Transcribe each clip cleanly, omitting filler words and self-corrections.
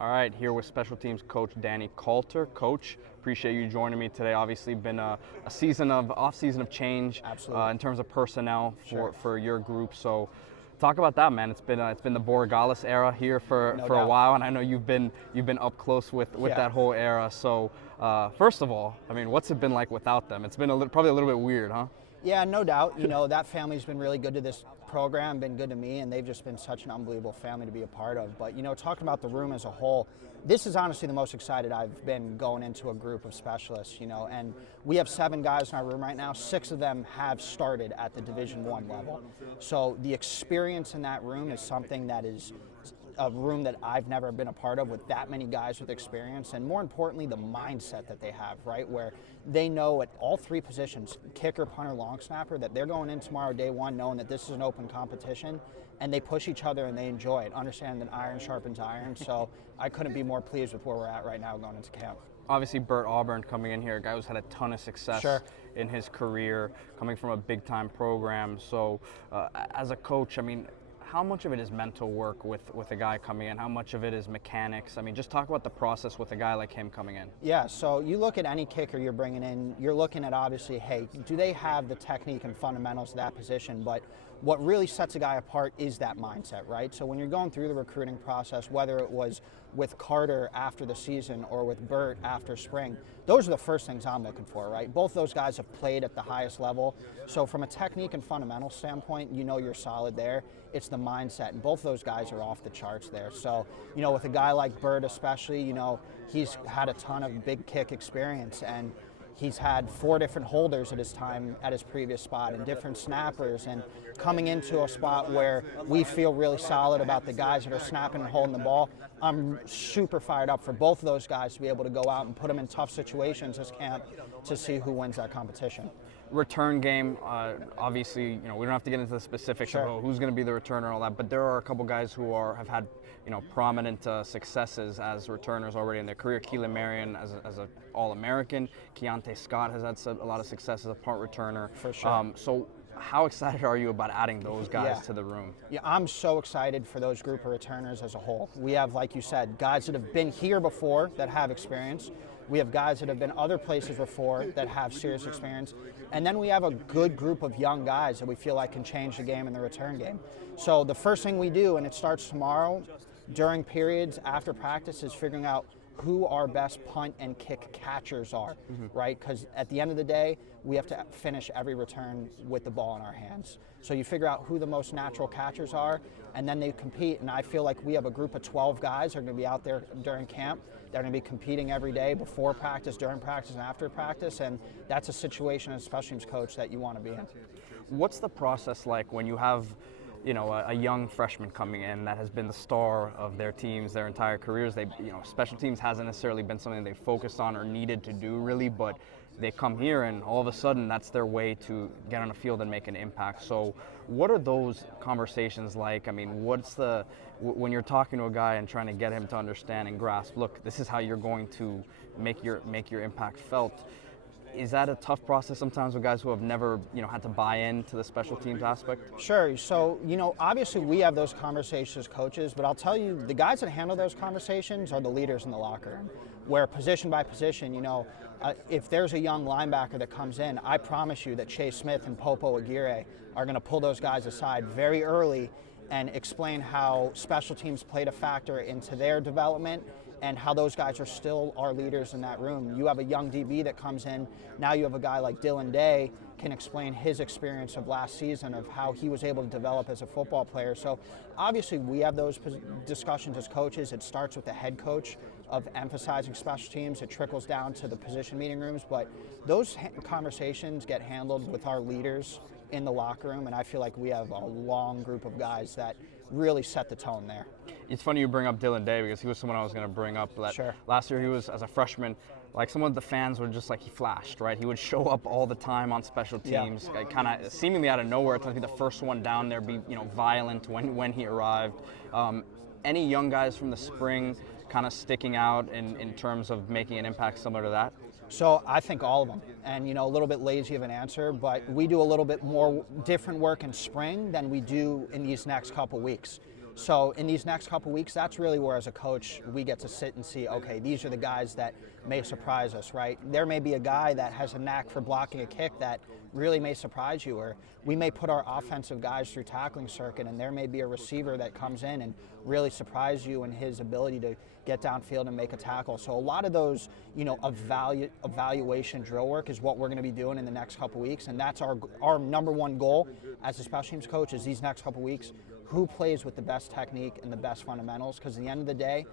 All right, here with special teams coach Danny Kalter. Coach, appreciate you joining me today. Obviously, been a off season of change in terms of personnel for your group. So, talk about that, man. It's been the Borregales era here for a while, and I know you've been up close with that whole era. So, first of all, I mean, what's it been like without them? It's been probably a little bit weird, huh? Yeah, no doubt. You know, that family's been really good to this program, been good to me, and they've just been such an unbelievable family to be a part of. But, you know, talking about the room as a whole, this is honestly the most excited I've been going into a group of specialists, you know, and we have 7 guys in our room right now. 6 of them have started at the Division I level. So the experience in that room is something that is a room that I've never been a part of, with that many guys with experience, and more importantly, the mindset that they have, right, where they know at all 3 positions, kicker, punter, long snapper, that they're going in tomorrow, day one, knowing that this is an open competition, and they push each other and they enjoy it, understand that iron sharpens iron. So I couldn't be more pleased with where we're at right now going into camp. Obviously, Bert Auburn coming in here, a guy who's had a ton of success in his career, coming from a big-time program. So as a coach, I mean, how much of it is mental work with a guy coming in? How much of it is mechanics? I mean, just talk about the process with a guy like him coming in. Yeah, so you look at any kicker you're bringing in, you're looking at obviously, hey, do they have the technique and fundamentals of that position? But what really sets a guy apart is that mindset, right? So when you're going through the recruiting process, whether it was with Carter after the season or with Bert after spring, those are the first things I'm looking for, right? Both those guys have played at the highest level. So from a technique and fundamental standpoint, you know you're solid there. It's the mindset, and both those guys are off the charts there. So, you know, with a guy like Bert especially, you know, he's had a ton of big kick experience, and he's had 4 different holders at his time at his previous spot, and different snappers, and coming into a spot where we feel really solid about the guys that are snapping and holding the ball. I'm super fired up for both of those guys to be able to go out and put them in tough situations this camp to see who wins that competition. Return game, obviously, you know, we don't have to get into the specifics of who's going to be the returner and all that, but there are a couple guys who have had, you know, prominent successes as returners already in their career. Keelan Marion as an All-American. Keontae Scott has had a lot of success as a punt returner. For sure. So how excited are you about adding those guys to the room? Yeah, I'm so excited for those group of returners as a whole. We have, like you said, guys that have been here before that have experience. We have guys that have been other places before that have serious experience. And then we have a good group of young guys that we feel like can change the game in the return game. So the first thing we do, and it starts tomorrow, during periods after practice, is figuring out who our best punt and kick catchers are, right? Because at the end of the day, we have to finish every return with the ball in our hands. So you figure out who the most natural catchers are, and then they compete. And I feel like we have a group of 12 guys that are going to be out there during camp. They're going to be competing every day, before practice, during practice, and after practice. And that's a situation as a special teams coach that you want to be in. What's the process like when you have, you know, a young freshman coming in that has been the star of their teams their entire careers? They, you know, special teams hasn't necessarily been something they focused on or needed to do really, but they come here and all of a sudden that's their way to get on a field and make an impact. So what are those conversations like? I mean, when you're talking to a guy and trying to get him to understand and grasp, look, this is how you're going to make your impact felt. Is that a tough process sometimes with guys who have never, you know, had to buy into the special teams aspect? Sure. So, you know, obviously we have those conversations as coaches, but I'll tell you, the guys that handle those conversations are the leaders in the locker room, where position by position, you know, if there's a young linebacker that comes in, I promise you that Chase Smith and Popo Aguirre are going to pull those guys aside very early and explain how special teams played a factor into their development and how those guys are still our leaders in that room. You have a young DB that comes in, now you have a guy like Dylan Day can explain his experience of last season, of how he was able to develop as a football player. So obviously we have those discussions as coaches. It starts with the head coach of emphasizing special teams. It trickles down to the position meeting rooms, but those conversations get handled with our leaders in the locker room, and I feel like we have a long group of guys that really set the tone there. It's funny you bring up Dylan Day, because he was someone I was going to bring up. That last year he was, as a freshman, like some of the fans were just like, he flashed, right? He would show up all the time on special teams, kind of seemingly out of nowhere, to be the first one down there, be, you know, violent when he arrived. Any young guys from the spring kind of sticking out in terms of making an impact similar to that? So I think all of them, and you know, a little bit lazy of an answer, but we do a little bit more different work in spring than we do in these next couple weeks. So in these next couple weeks, that's really where, as a coach, we get to sit and see, okay, these are the guys that may surprise us, right? There may be a guy that has a knack for blocking a kick that really may surprise you, or we may put our offensive guys through tackling circuit, and there may be a receiver that comes in and really surprise you in his ability to get downfield and make a tackle. So a lot of those, evaluation drill work is what we're going to be doing in the next couple weeks, and that's our number one goal as a special teams coach is these next couple weeks, who plays with the best technique and the best fundamentals, because at the end of the day,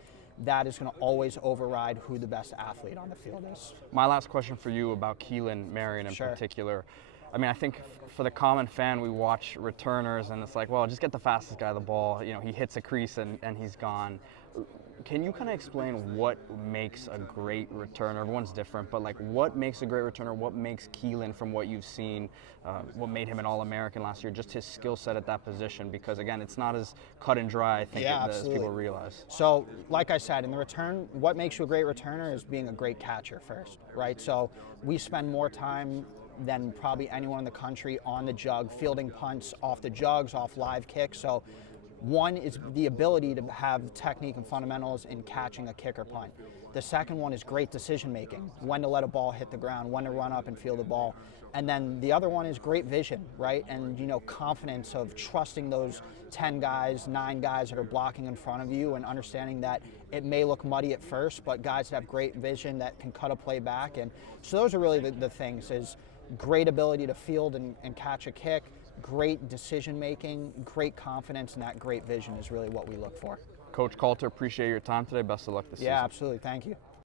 that is going to always override who the best athlete on the field is. My last question for you about Keelan Marion in Sure. particular. I mean, I think for the common fan, we watch returners and it's like, well, just get the fastest guy the ball. He hits a crease and he's gone. Can you kind of explain what makes a great returner? Everyone's different, but what makes a great returner? What makes Keelan, from what you've seen, what made him an All-American last year, just his skill set at that position? Because again, it's not as cut and dry, I think, as people realize. So, like I said, in the return, what makes you a great returner is being a great catcher first, right? So we spend more time than probably anyone in the country on the jug, fielding punts off the jugs, off live kicks. So one is the ability to have technique and fundamentals in catching a kick or punt. The second one is great decision making, when to let a ball hit the ground, when to run up and field the ball. And then the other one is great vision, right? And confidence of trusting those 10 guys, 9 guys that are blocking in front of you, and understanding that it may look muddy at first, but guys that have great vision that can cut a play back. And so those are really the things, is great ability to field and catch a kick, great decision making, great confidence, and that great vision is really what we look for. Coach Kalter, appreciate your time today. Best of luck this season. Yeah, absolutely. Thank you.